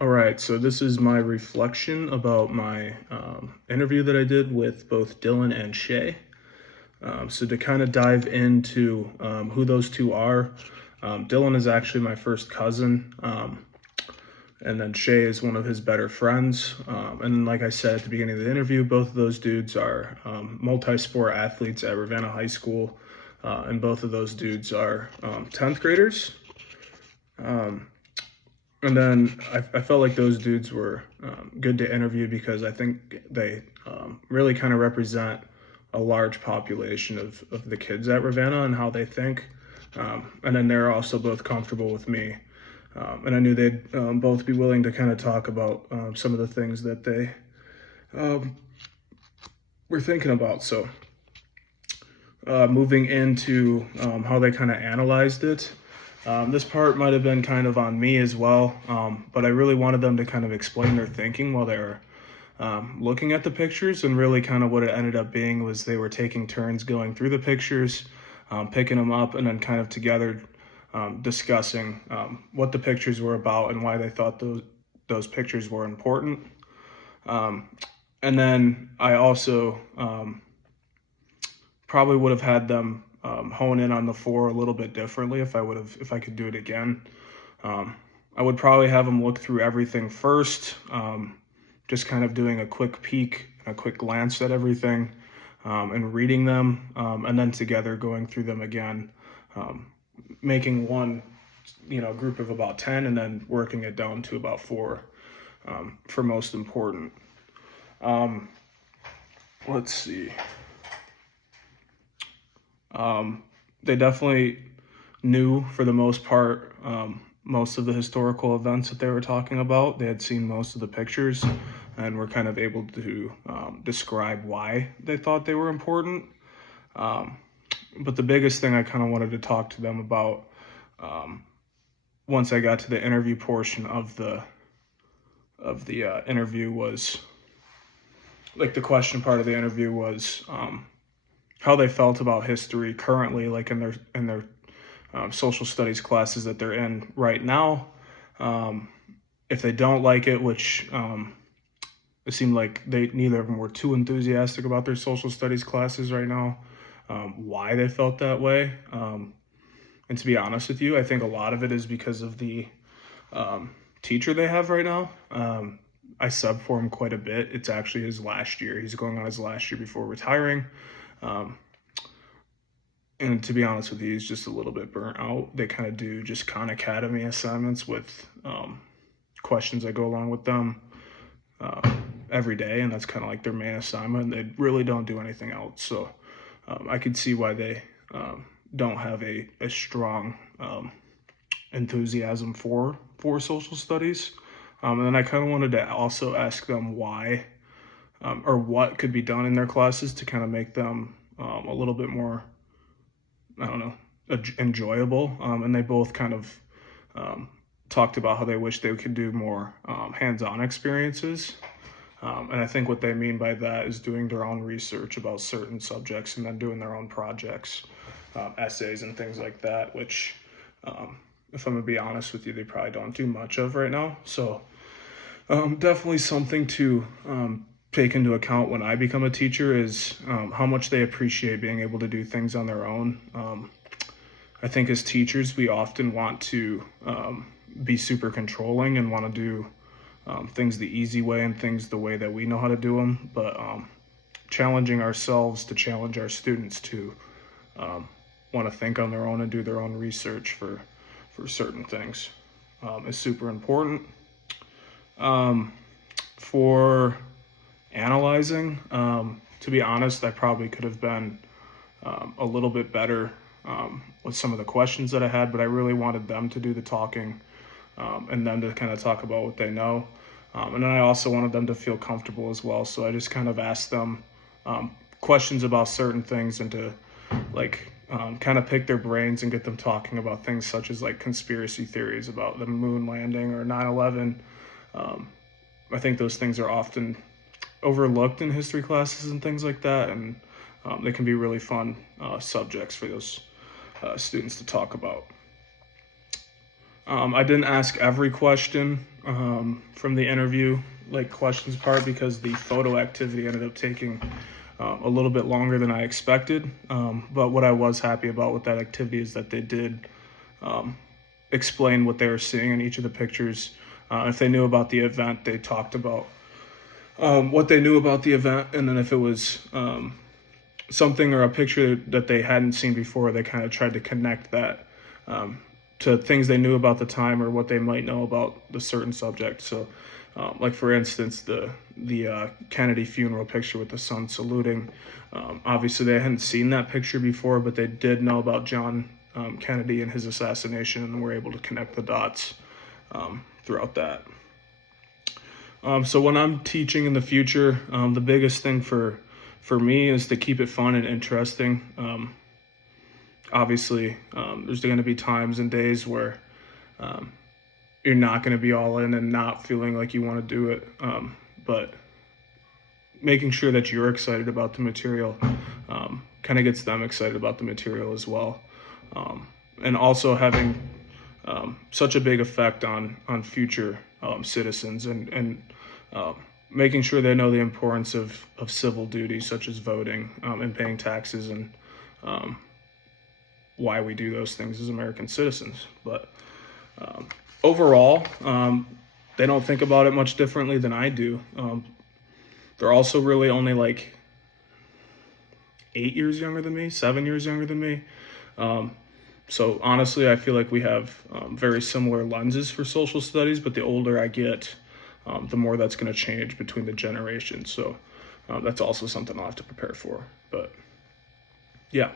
All right, so this is my reflection about my interview that I did with both Dylan and Shay. So to kind of dive into who those two are, Dylan is actually my first cousin, and then Shay is one of his better friends. And like I said at the beginning of the interview, both of those dudes are multi-sport athletes at Ravenna High School, and both of those dudes are 10th graders. And then I felt like those dudes were good to interview because I think they really kind of represent a large population of the kids at Ravenna and how they think. And then they're also both comfortable with me. And I knew they'd both be willing to kind of talk about some of the things that they were thinking about. So moving into how they kind of analyzed it. This part might have been kind of on me as well, but I really wanted them to kind of explain their thinking while they were looking at the pictures, and really kind of what it ended up being was they were taking turns going through the pictures, picking them up, and then kind of together discussing what the pictures were about and why they thought those pictures were important. And then I also probably would have had them hone in on the four a little bit differently if I could do it again. I would probably have them look through everything first, just kind of doing a quick peek, a quick glance at everything, and reading them, and then together going through them again, making one, group of about 10, and then working it down to about four for most important. Let's see. They definitely knew, for the most part, most of the historical events that they were talking about. They had seen most of the pictures and were kind of able to describe why they thought they were important. But the biggest thing I kind of wanted to talk to them about once I got to the interview portion of the interview was, like, the question part of the interview was how they felt about history currently, like in their social studies classes that they're in right now. If they don't like it, which it seemed like neither of them were too enthusiastic about their social studies classes right now, why they felt that way. And to be honest with you, I think a lot of it is because of the teacher they have right now. I sub for him quite a bit. It's actually his last year. He's going on his last year before retiring. And to be honest with you, he's just a little bit burnt out. They kind of do just Khan Academy assignments with questions that go along with them every day, and that's kind of like their main assignment. They really don't do anything else. So I could see why they don't have a strong enthusiasm for social studies. And then I kind of wanted to also ask them why or what could be done in their classes to kind of make them a little bit more, I don't know, enjoyable. And they both kind of talked about how they wish they could do more hands-on experiences. And I think what they mean by that is doing their own research about certain subjects and then doing their own projects, essays and things like that, which, if I'm gonna be honest with you, they probably don't do much of right now. So definitely something to take into account when I become a teacher is how much they appreciate being able to do things on their own. I think as teachers, we often want to be super controlling and want to do things the easy way and things the way that we know how to do them, but challenging ourselves to challenge our students to want to think on their own and do their own research for certain things is super important. For analyzing, to be honest, I probably could have been a little bit better with some of the questions that I had, but I really wanted them to do the talking and them to kind of talk about what they know. And then I also wanted them to feel comfortable as well. So I just kind of asked them questions about certain things and to kind of pick their brains and get them talking about things such as like conspiracy theories about the moon landing or 9/11. I think those things are often overlooked in history classes and things like that, and they can be really fun subjects for those students to talk about. I didn't ask every question from the interview, like questions part, because the photo activity ended up taking a little bit longer than I expected. But what I was happy about with that activity is that they did explain what they were seeing in each of the pictures. If they knew about the event, they talked about what they knew about the event, and then if it was something or a picture that they hadn't seen before, they kind of tried to connect that to things they knew about the time or what they might know about the certain subject. So, like for instance, the Kennedy funeral picture with the son saluting. Obviously, they hadn't seen that picture before, but they did know about John Kennedy and his assassination, and were able to connect the dots throughout that. So when I'm teaching in the future, the biggest thing for me is to keep it fun and interesting. Obviously, there's going to be times and days where you're not going to be all in and not feeling like you want to do it. But making sure that you're excited about the material kind of gets them excited about the material as well. And also having such a big effect on future citizens, and making sure they know the importance of civil duties such as voting and paying taxes, and why we do those things as American citizens. But overall, they don't think about it much differently than I do. They're also really only like 8 years younger than me, 7 years younger than me. So honestly, I feel like we have very similar lenses for social studies, but the older I get, the more that's going to change between the generations. So that's also something I'll have to prepare for. But yeah.